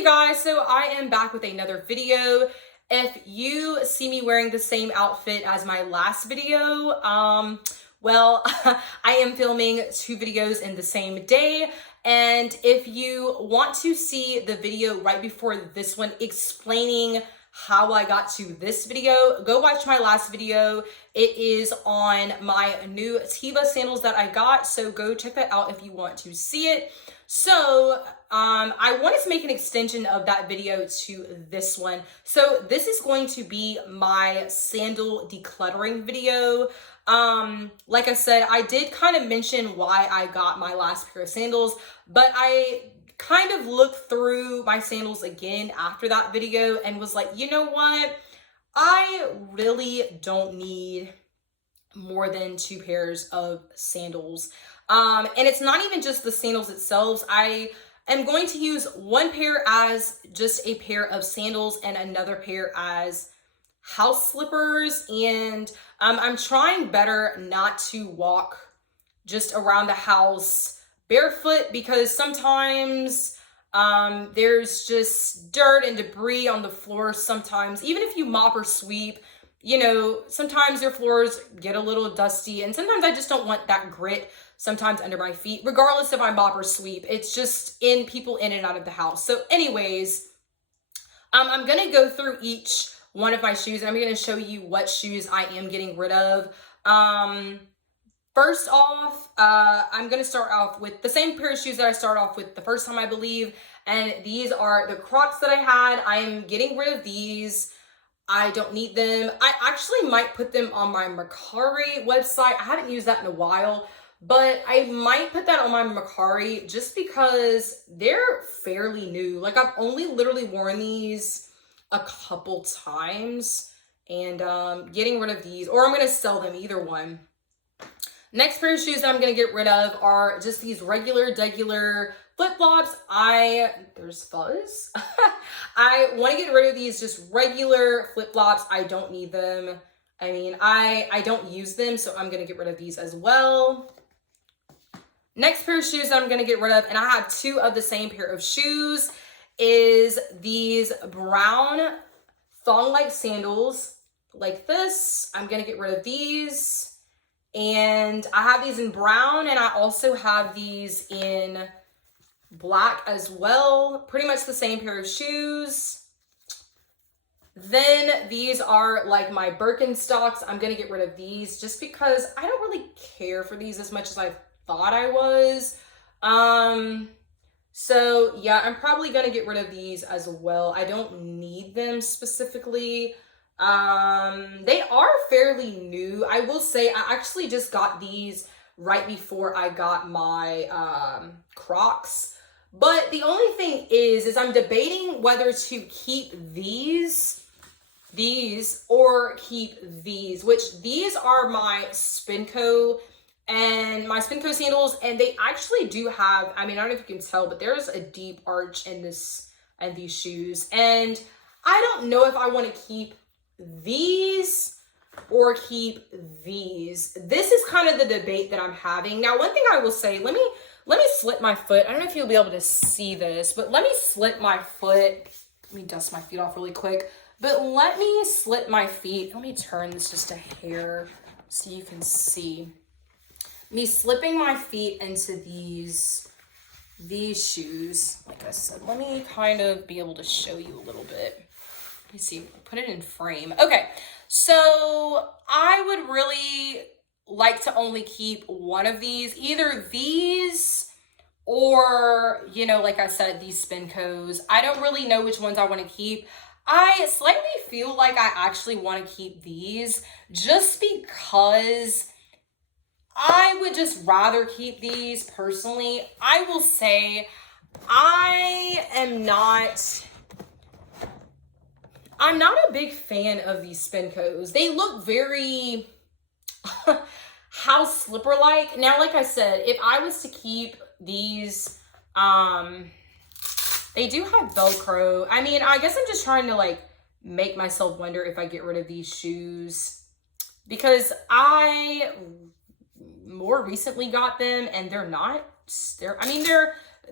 you guys, so I am back with another video. If you see me wearing the same outfit as my last video, well, I am filming 2 videos in the same day. And if you want to see the video right before this one explaining how I got to this video, go watch my last video. It is on my new Tiva sandals that I got, so go check that out if you want to see it. So I wanted to make an extension of that video to this one. So this is going to be my sandal decluttering video. Like I said, I did kind of mention why I got my last pair of sandals, but I kind of looked through my sandals again after that video and was like, you know what? I really don't need more than 2 pairs of sandals. And it's not even just the sandals itself. I am going to use 1 pair as just a pair of sandals and another pair as house slippers. And I'm trying better not to walk just around the house barefoot, because sometimes there's just dirt and debris on the floor. Sometimes, even if you mop or sweep, you know, sometimes your floors get a little dusty, and sometimes I just don't want that grit sometimes under my feet, regardless if I mop or sweep. It's just people in and out of the house. So anyways, I'm gonna go through each one of my shoes, and I'm gonna show you what shoes I am getting rid of. First off, I'm gonna start off with the same pair of shoes that I started off with the first time, I believe, and these are the Crocs that I had. I am getting rid of these. I don't need them. I actually might put them on my Mercari website. I haven't used that in a while, but I might put that on my Mercari just because they're fairly new. Like, I've only literally worn these a couple times, and getting rid of these, or I'm gonna sell them, either one. Next pair of shoes that I'm gonna get rid of are just these regular flip-flops. There's fuzz. I want to get rid of these just regular flip-flops. I don't need them. I mean, I don't use them, so I'm gonna get rid of these as well. Next pair of shoes that I'm gonna get rid of, and I have 2 of the same pair of shoes, is these brown thong-like sandals like this. I'm gonna get rid of these. And I have these in brown, and I also have these in black as well. Pretty much the same pair of shoes. Then these are like my Birkenstocks. I'm gonna get rid of these just because I don't really care for these as much as I thought I was. So yeah, I'm probably gonna get rid of these as well. I don't need them specifically. They are fairly new. I will say I actually just got these right before I got my Crocs. But the only thing is I'm debating whether to keep these or keep these, which these are my Spinco sandals, and they actually do have, I mean, I don't know if you can tell, but there's a deep arch in these shoes. And I don't know if I want to keep these or keep these. This is kind of the debate that I'm having. Now, one thing I will say, let me slit my foot. I don't know if you'll be able to see this, but let me slit my foot. Let me dust my feet off really quick. But let me slit my feet. Let me turn this just a hair so you can see. Me slipping my feet into these shoes. Like I said, let me kind of be able to show you a little bit. Let me see, put it in frame. Okay, so I would really like to only keep one of these, either these or, you know, like I said, these Spincos. I don't really know which ones I want to keep. I slightly feel like I actually want to keep these just because I would just rather keep these personally. I will say I'm not a big fan of these Spincos. They look very house slipper-like. Now, like I said, if I was to keep these, they do have Velcro. I mean, I guess I'm just trying to like make myself wonder if I get rid of these shoes, because I more recently got them and they're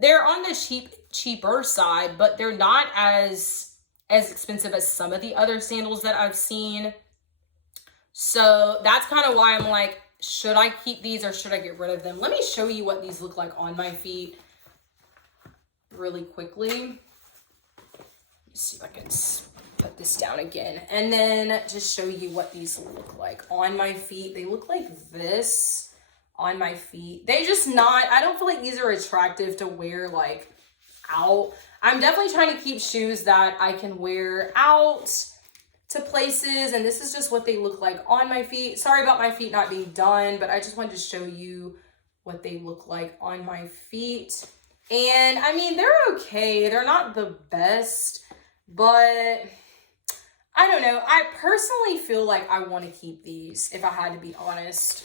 they're on the cheaper side, but they're not as expensive as some of the other sandals that I've seen. So that's kind of why I'm like, should I keep these or should I get rid of them? Let me show you what these look like on my feet really quickly. Let me see if I can put this down again. And then just show you what these look like on my feet. They look like this on my feet. They just not, I don't feel like these are attractive to wear like out. I'm definitely trying to keep shoes that I can wear out to places, and this is just what they look like on my feet. Sorry about my feet not being done, but I just wanted to show you what they look like on my feet. And I mean, they're okay. They're not the best, but I don't know. I personally feel like I want to keep these, if I had to be honest.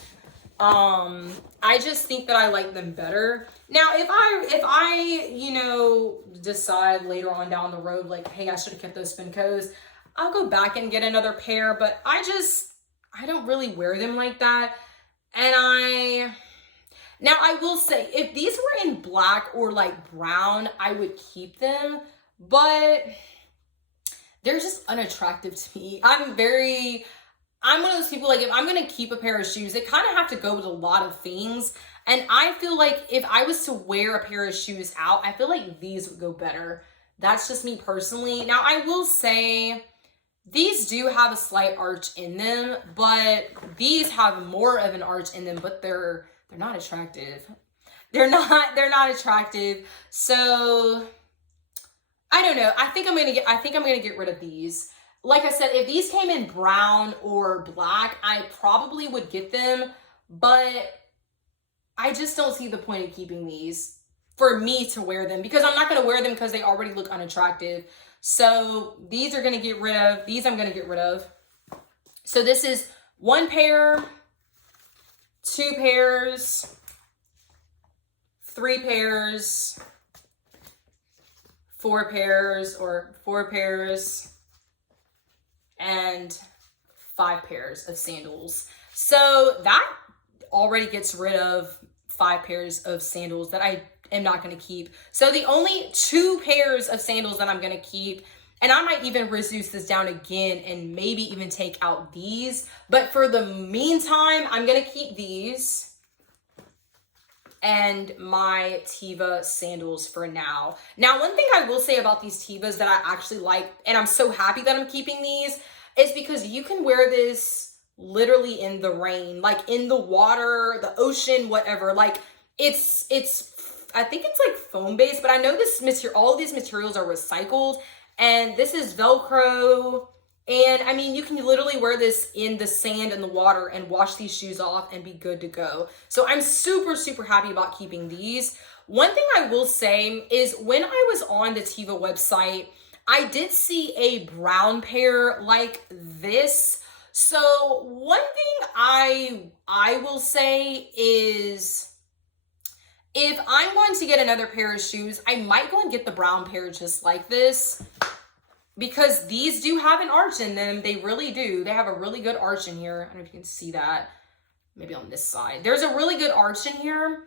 I just think that I like them better. Now, if I, you know, decide later on down the road, like, hey, I should have kept those Spincos, I'll go back and get another pair, but I don't really wear them like that. And now I will say, if these were in black or like brown, I would keep them, but they're just unattractive to me. I'm one of those people, like, if I'm going to keep a pair of shoes, they kind of have to go with a lot of things. And I feel like if I was to wear a pair of shoes out, I feel like these would go better. That's just me personally. Now, I will say these do have a slight arch in them, but these have more of an arch in them, but they're not attractive. They're not attractive. So I don't know. I think I'm going to get rid of these. Like I said, if these came in brown or black, I probably would get them, but I just don't see the point of keeping these for me to wear them, because I'm not going to wear them because they already look unattractive. So these are going to get rid of. These I'm going to get rid of. So this is 1 pair, 2 pairs, 3 pairs, 4 pairs, or 4 pairs, and 5 pairs of sandals. So that already gets rid of 5 pairs of sandals that I am not going to keep. So the only 2 pairs of sandals that I'm going to keep, and I might even reduce this down again and maybe even take out these, but for the meantime, I'm going to keep these and my Teva sandals for now. Now, one thing I will say about these Tevas that I actually like, and I'm so happy that I'm keeping these, is because you can wear this literally in the rain, like in the water, the ocean, whatever. Like it's I think it's like foam based, but I know this material, all of these materials are recycled, and this is Velcro. And I mean, you can literally wear this in the sand and the water and wash these shoes off and be good to go. So I'm super, super happy about keeping these. One thing I will say is when I was on the Teva website, I did see a brown pair like this. So one thing I will say is if I'm going to get another pair of shoes, I might go and get the brown pair just like this, because these do have an arch in them. They really do. They have a really good arch in here. I don't know if you can see that. Maybe on this side. There's a really good arch in here.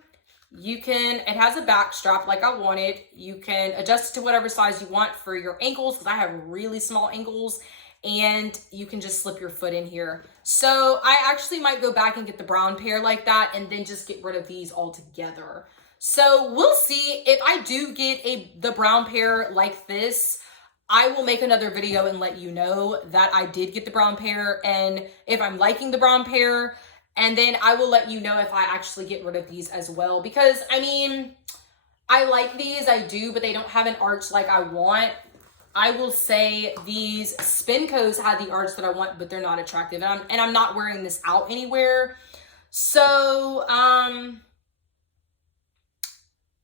It has a back strap like I wanted. You can adjust it to whatever size you want for your ankles, because I have really small ankles, and you can just slip your foot in here. So I actually might go back and get the brown pair like that and then just get rid of these altogether. So we'll see. If I do get the brown pair like this, I will make another video and let you know that I did get the brown pair and if I'm liking the brown pair. And then I will let you know if I actually get rid of these as well. Because, I mean, I like these, I do, but they don't have an arch like I want. I will say these Spincos had the arch that I want, but they're not attractive. And I'm not wearing this out anywhere. So,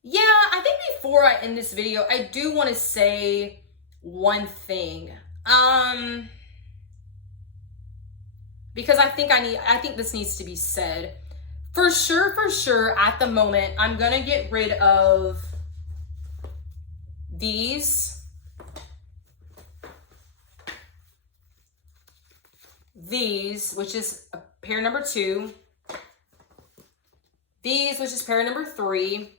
yeah, I think before I end this video, I do want to say one thing. Because I think this needs to be said. For sure, at the moment, I'm gonna get rid of these, which is pair number 2, these, which is pair number 3,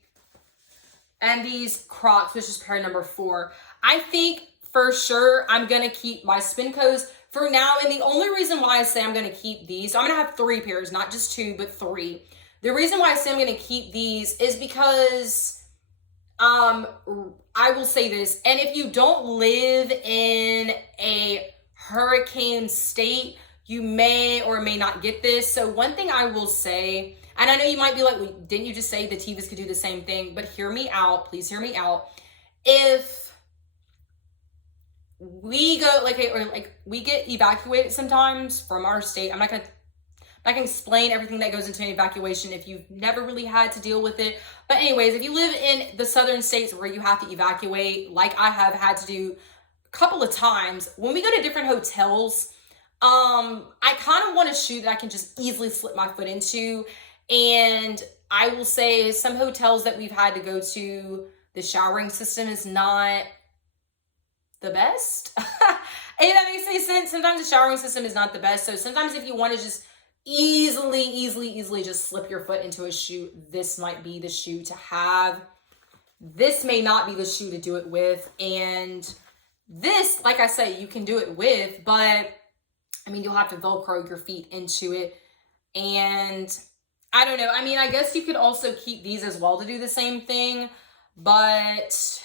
and these Crocs, which is pair number 4. I think for sure I'm gonna keep my Spincos for now, and the only reason why I say I'm gonna keep these, so I'm gonna have 3 pairs, not just 2, but 3. The reason why I say I'm gonna keep these is because I will say this, and if you don't live in a hurricane state, you may or may not get this. So one thing I will say, and I know you might be like, well, didn't you just say the Tevas could do the same thing? But hear me out, please hear me out. If we go we get evacuated sometimes from our state, I'm not gonna explain everything that goes into an evacuation if you've never really had to deal with it. But anyways, if you live in the southern states where you have to evacuate, like I have had to do a couple of times, when we go to different hotels, I kind of want a shoe that I can just easily slip my foot into. And I will say some hotels that we've had to go to, the showering system is not the best. And that makes any sense. Sometimes the showering system is not the best. So sometimes if you want to just easily just slip your foot into a shoe, this might be the shoe to have. This may not be the shoe to do it with. And this, like I say, you can do it with, but I mean, you'll have to Velcro your feet into it. And I don't know. I mean, I guess you could also keep these as well to do the same thing, but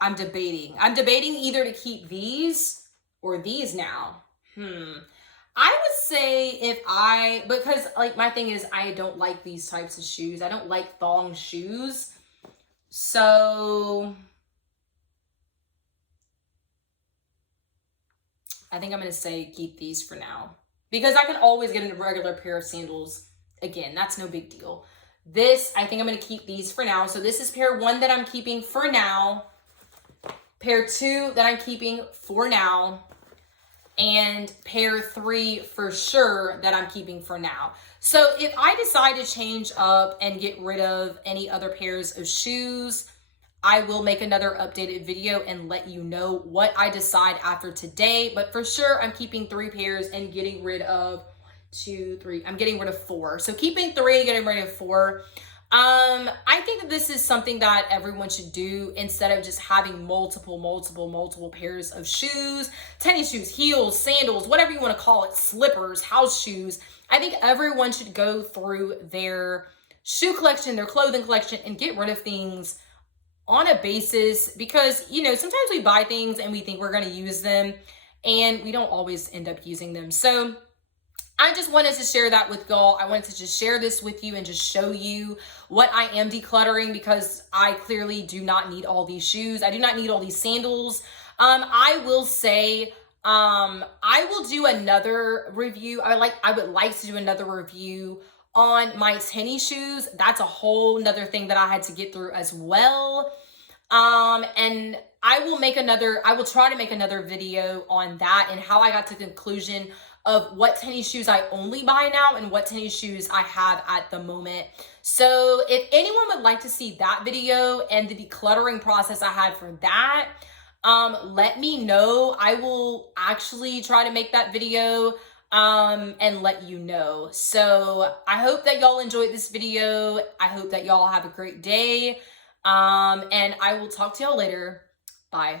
I'm debating. I'm debating either to keep these or these now. I would say because like my thing is I don't like these types of shoes. I don't like thong shoes. So I think I'm going to say keep these for now, because I can always get a regular pair of sandals again. That's no big deal. This, I think I'm going to keep these for now. So this is pair 1 that I'm keeping for now. Pair 2 that I'm keeping for now. And pair 3 for sure that I'm keeping for now. So if I decide to change up and get rid of any other pairs of shoes, I will make another updated video and let you know what I decide after today. But for sure, I'm keeping 3 pairs and getting rid of 2, 3. I'm getting rid of 4. So keeping 3, getting rid of 4. I think that this is something that everyone should do instead of just having multiple pairs of shoes, tennis shoes, heels, sandals, whatever you want to call it, slippers, house shoes. I think everyone should go through their shoe collection, their clothing collection, and get rid of things on a basis, because, you know, sometimes we buy things and we think we're going to use them and we don't always end up using them. So I just wanted to share that with y'all. I wanted to just share this with you and just show you what I am decluttering, because I clearly do not need all these shoes. I do not need all these sandals. I will say, I will do another review. I would like to do another review on my tennis shoes. That's a whole nother thing that I had to get through as well. And I will try to make another video on that and how I got to the conclusion of what tennis shoes I only buy now and what tennis shoes I have at the moment. So if anyone would like to see that video and the decluttering process I had for that, let me know. I will actually try to make that video and let you know. So I hope that y'all enjoyed this video. I hope that y'all have a great day. And I will talk to y'all later. Bye.